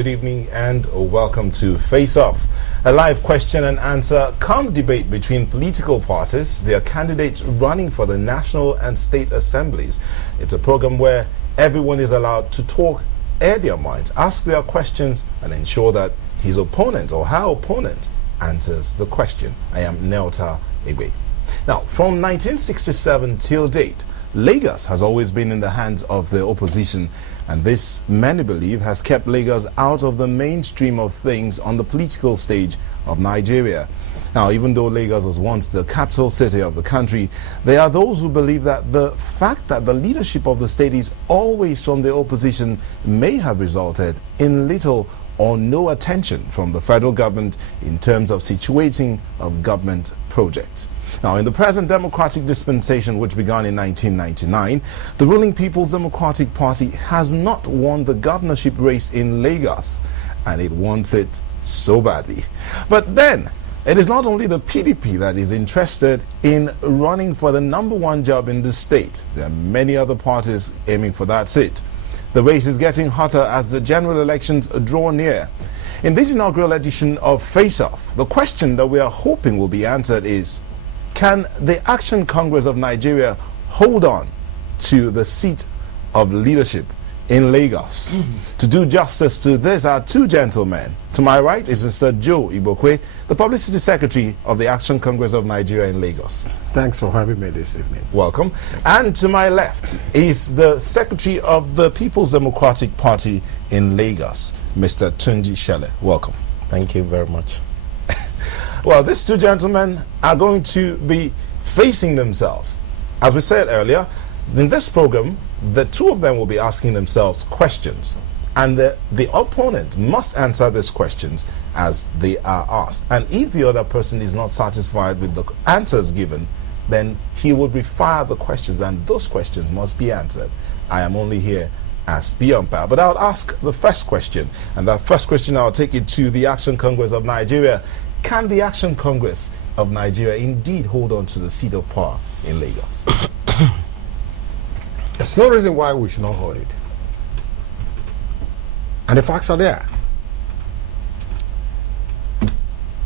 good evening, and welcome to Face Off, a live question and answer come debate between political parties, their candidates running for the national and state assemblies. It's a program where everyone is allowed to talk, air their minds, ask their questions, and ensure that his opponent or her opponent answers the question. I am Nelta Egbe. Now, from 1967 till date, Lagos has always been in the hands of the opposition, and this, many believe, has kept Lagos out of the mainstream of things on the political stage of Nigeria. Now, even though Lagos was once the capital city of the country, there are those who believe that the fact that the leadership of the state is always from the opposition may have resulted in little or no attention from the federal government in terms of situating of government projects. Now, in the present democratic dispensation, which began in 1999, the ruling People's Democratic Party has not won the governorship race in Lagos, and it wants it so badly. But then, it is not only the PDP that is interested in running for the #1 job in the state. There are many other parties aiming for that seat. The race is getting hotter as the general elections draw near. In this inaugural edition of Face Off, the question that we are hoping will be answered is, can the Action Congress of Nigeria hold on to the seat of leadership in Lagos? To do justice to this are two gentlemen. To my right is Mr. Joe Ibokwe, the Publicity Secretary of the Action Congress of Nigeria in Lagos. Thanks for having me this evening. Welcome. And to my left is the Secretary of the People's Democratic Party in Lagos, Mr. Tunji Shele. Welcome. Thank you very much. Well, these two gentlemen are going to be facing themselves. As we said earlier, in this program, the two of them will be asking themselves questions, and the opponent must answer these questions as they are asked. And if the other person is not satisfied with the answers given, then he would refire the questions, and those questions must be answered. I am only here as the umpire, but I'll ask the first question, and that first question I'll take it to the Action Congress of Nigeria. Can the Action Congress of Nigeria indeed hold on to the seat of power in Lagos? There's no reason why we should not hold it. And the facts are there.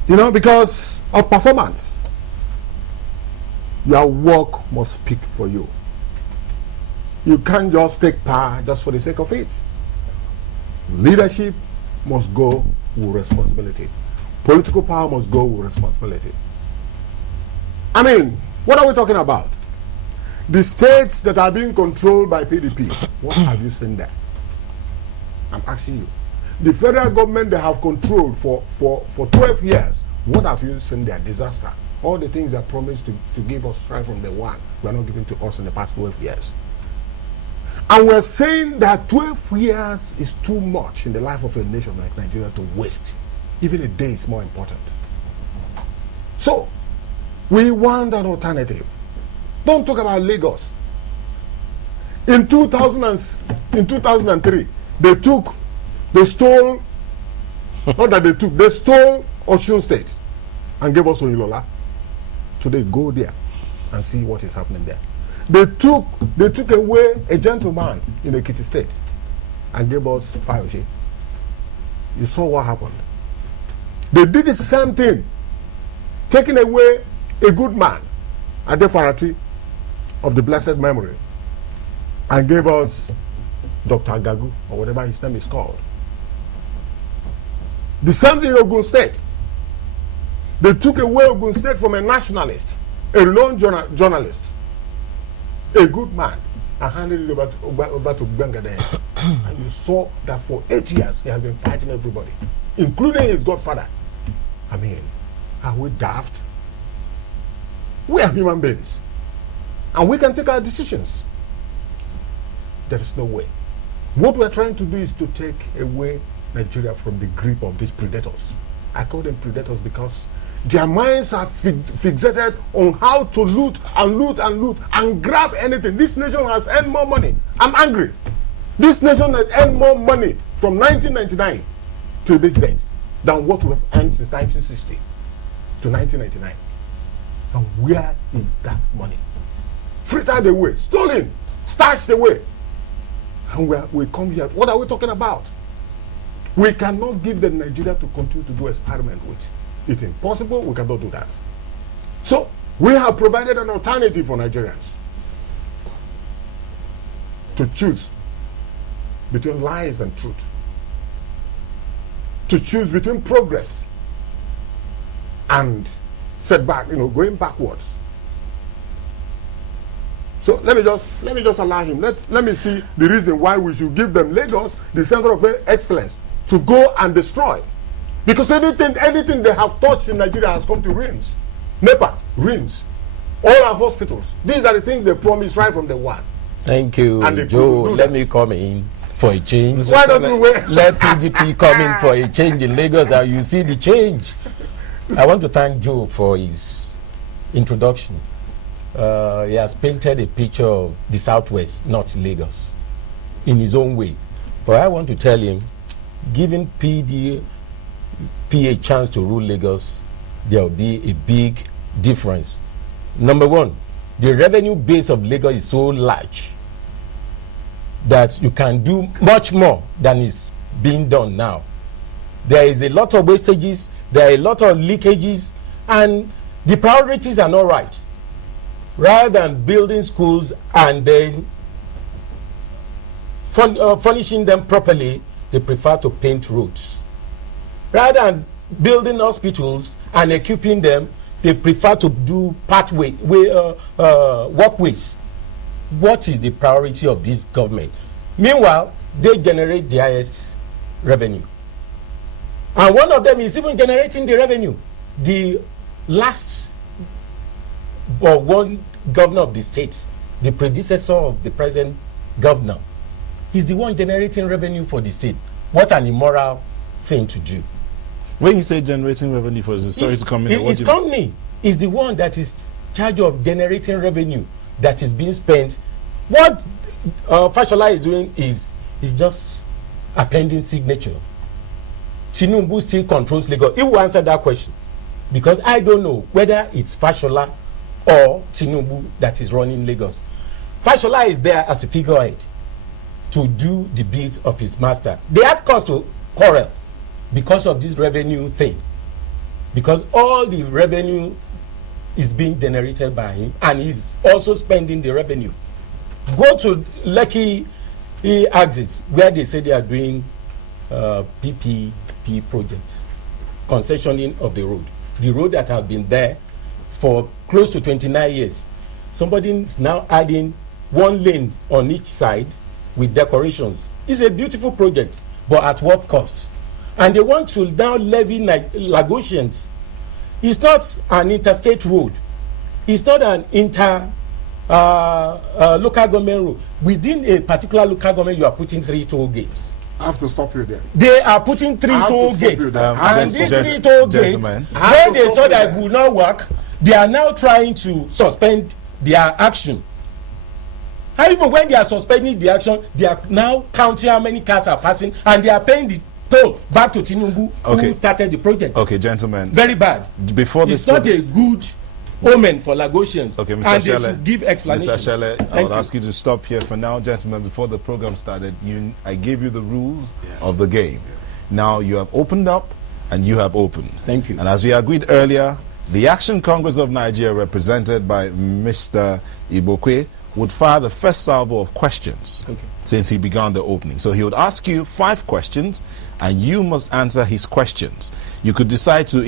You know, because of performance. Your work must speak for you. You can't just take power just for the sake of it. Leadership must go with responsibility. Political power must go with responsibility. I mean, what are we talking about? The states that are being controlled by PDP, what have you seen there? I'm asking you. The federal government they have controlled for 12 years, what have you seen there? Disaster. All the things they promised to give us right from the one, were not given to us in the past 12 years. And we're saying that 12 years is too much in the life of a nation like Nigeria to waste. Even a day is more important. So, we want an alternative. Don't talk about Lagos. In 2003, they stole Osun State and gave us Oyilola. Today, go there and see what is happening there. They took away a gentleman in Ekiti State and gave us Fayose. You saw what happened. They did the same thing, taking away a good man, Adefarati of the blessed memory, and gave us Dr. Gagu, or whatever his name is called. The same thing in Ogun State. They took away Ogun State from a nationalist, a renowned journalist, a good man, and handed it over to Bengadeh. And you saw that for 8 years he has been fighting everybody, including his godfather. I mean, are we daft? We are human beings, and we can take our decisions. There is no way. What we are trying to do is to take away Nigeria from the grip of these predators. I call them predators because their minds are fixated on how to loot and grab anything. This nation has earned more money. I'm angry. This nation has earned more money from 1999 to this date than what we have earned since 1960 to 1999. And where is that money? Frittered away, stolen, stashed away. And we come here. What are we talking about? We cannot give them Nigeria to continue to do experiment with. It's impossible. We cannot do that. So we have provided an alternative for Nigerians to choose between lies and truth, to choose between progress and setback, going backwards. So let me just allow him. Let me see the reason why we should give them Lagos, the center of excellence, to go and destroy. Because anything they have touched in Nigeria has come to ruins. NEPA, ruins. All our hospitals. These are the things they promised right from the one. Thank you, Joe. Let me come in for a change. Why don't you wait? Let PDP come in for a change in Lagos and you see the change. I want to thank Joe for his introduction. He has painted a picture of the Southwest, not Lagos, in his own way. But I want to tell him, giving PDP a chance to rule Lagos, there will be a big difference. Number one, the revenue base of Lagos is so large that you can do much more than is being done now. There is a lot of wastages, there are a lot of leakages, and the priorities are not right. Rather than building schools and then furnishing them properly, they prefer to paint roads. Rather than building hospitals and equipping them, they prefer to do walkways. What is the priority of this government? Meanwhile, they generate the highest revenue. And one of them is even generating the revenue. The last one governor of the state, the predecessor of the present governor, is the one generating revenue for the state. What an immoral thing to do. When you say generating revenue for the sorry to come in, his company is the one that is charged of generating revenue that is being spent. What Fashola is doing is just appending signature. Tinubu still controls Lagos. He will answer that question because I don't know whether it's Fashola or Tinubu that is running Lagos. Fashola is there as a figurehead to do the bids of his master. They had cause to quarrel because of this revenue thing, because all the revenue is being generated by him and he's also spending the revenue. Go to Lekki axis where they say they are doing PPP projects, concessioning of the road that have been there for close to 29 years. Somebody is now adding one lane on each side with decorations. It's a beautiful project, but at what cost? And they want to now levy Lagosians. It's not an interstate road. It's not an local government road. Within a particular local government, you are putting 3 toll gates. I have to stop you there. They are putting 3 toll gates. And these 3 toll gates, when they saw that it would not work, they are now trying to suspend their action. And even when they are suspending the action, they are now counting how many cars are passing and they are paying the toll back to Tinubu, who started the project. Okay, gentlemen. Very bad. Before this, it's not a good omen for Lagosians. Okay, Mr. And Shelle, they should give explanations. Mr. Shelle, I would ask you to stop here for now. Gentlemen, before the program started, I gave you the rules of the game. Now you have opened up and you have opened. Thank you. And as we agreed earlier, the Action Congress of Nigeria, represented by Mr. Ibokwe, would fire the first salvo of questions since he began the opening. So he would ask you 5 questions and you must answer his questions. You could decide to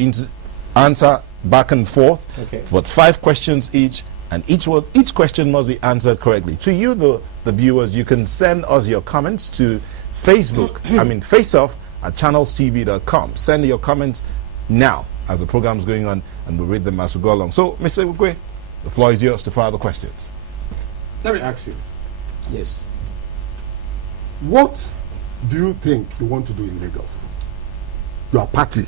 answer back and forth, but 5 questions each, and each question must be answered correctly. To you, the viewers, you can send us your comments to Facebook, faceoff@channelstv.com. Send your comments now as the program is going on, and we'll read them as we go along. So, Mr. Ibokwe, the floor is yours to fire the questions. Let me ask you. Yes. What do you think you want to do in Lagos? Your party.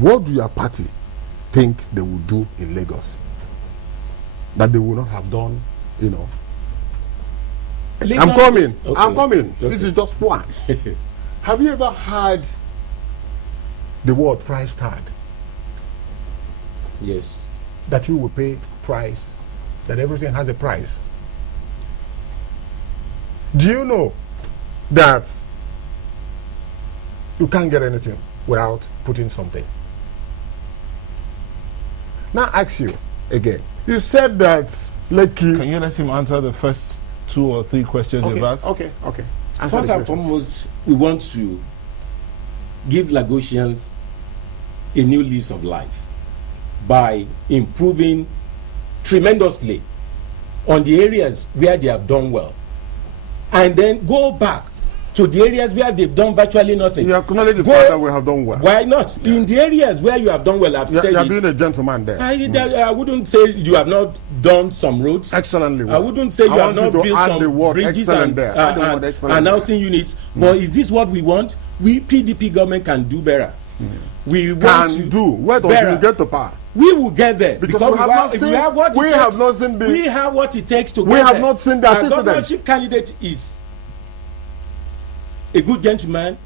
What do your party think they will do in Lagos that they will not have done, I'm coming. I'm coming. This is just one. Have you ever heard the word price tag? Yes. That you will pay price, that everything has a price. Do you know that You can't get anything without putting something. Now I ask you again. You said that Lekki. Can you let him answer the first 2 or 3 questions you've asked? Okay. First and foremost, we want to give Lagosians a new lease of life by improving tremendously on the areas where they have done well, and then go back to the areas where they've done virtually nothing. You acknowledge the fact that we have done well. Why not? Yeah. In the areas where you have done well, I've said it. You have been a gentleman there. I wouldn't say you have not done some roads. Excellently well. I wouldn't say you have not built some bridges and housing units. But is this what we want? We PDP government can do better. We want to do. Where do you get the power? We will get there because we have what it takes to get there. We have not seen the antecedents. Our governorship candidate is a good gentleman,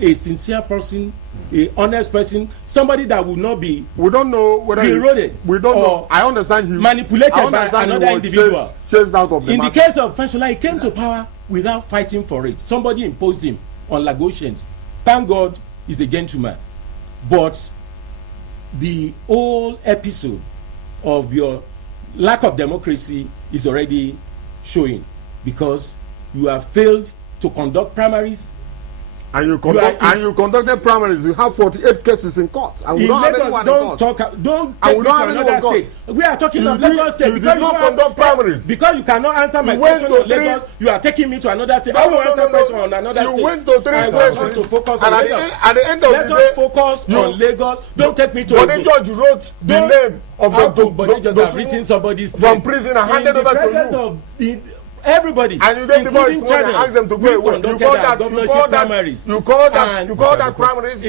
a sincere person, a honest person, somebody that will not be. We don't know whether eroded. We don't know. I understand he manipulated by another individual. Chased out of the In the case of Fashola, he came to power without fighting for it. Somebody imposed him on Lagosians. Thank God he's a gentleman, but the whole episode of your lack of democracy is already showing, because you have failed to conduct primaries. And you conducted primaries. You have 48 cases in court, and we don't have anyone in court. Don't take me to another state. We are talking of Lagos State. You did not conduct primaries because you cannot answer my question on Lagos. You are taking me to another state. I will answer question on another state. You went to 3 places. I want us to focus on Lagos. At the end of the day, let us focus on Lagos. Don't take me to. Bode George wrote the name of the Bode George have written somebody's name from prison and handed over to you. Everybody, and you gave the boys money and asked them to go away. You call that primaries.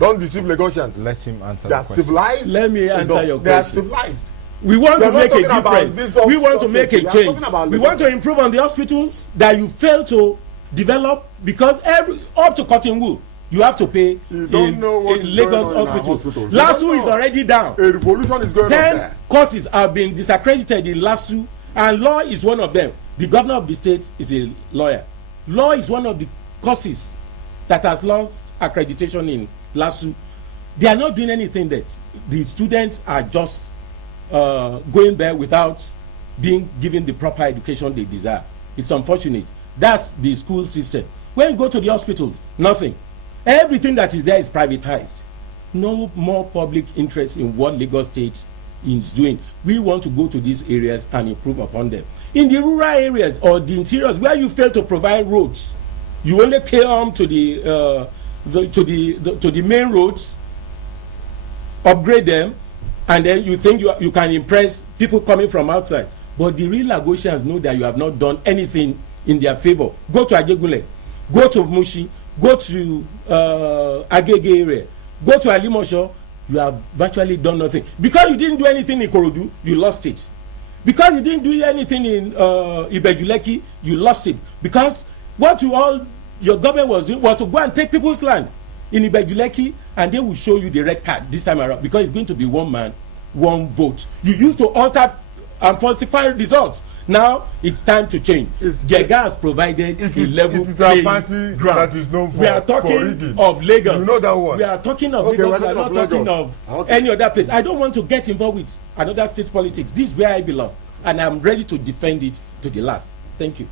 Don't deceive Lagosians. Let him answer. They are civilized. Let me answer your question. They are civilized. We want to make a difference. We want to make a change. We want to improve on the hospitals that you fail to develop, because up to cotton wool you have to pay in Lagos hospitals. LASU is already down. A revolution is going on there. 10 courses have been disaccredited in LASU, and law is one of them. The governor of the state is a lawyer. Law is one of the courses that has lost accreditation in LASU. They are not doing anything that the students are just going there without being given the proper education they desire. It's unfortunate. That's the school system. When you go to the hospitals, nothing. Everything that is there is privatized. No more public interest in what Lagos State is doing. We want to go to these areas and improve upon them. In the rural areas or the interiors where you fail to provide roads, you only come to the main roads, upgrade them, and then you think you can impress people coming from outside. But the real Lagosians know that you have not done anything in their favor. Go to Ajegunle, go to Mushi, go to Agege area, go to Alimosho. You have virtually done nothing. Because you didn't do anything in Ikorodu, you lost it. Because you didn't do anything in Ibejuleki, you lost it. Because what your government was doing was to go and take people's land in Ibejuleki, and they will show you the red card this time around, because it's going to be one man, one vote. You used to alter and falsify results. Now it's time to change. Jega has provided a level playing ground. That is known for, we are talking of Lagos. You know that one. We are talking of Lagos. We are not talking of any other place. I don't want to get involved with another state's politics. This is where I belong, and I'm ready to defend it to the last. Thank you.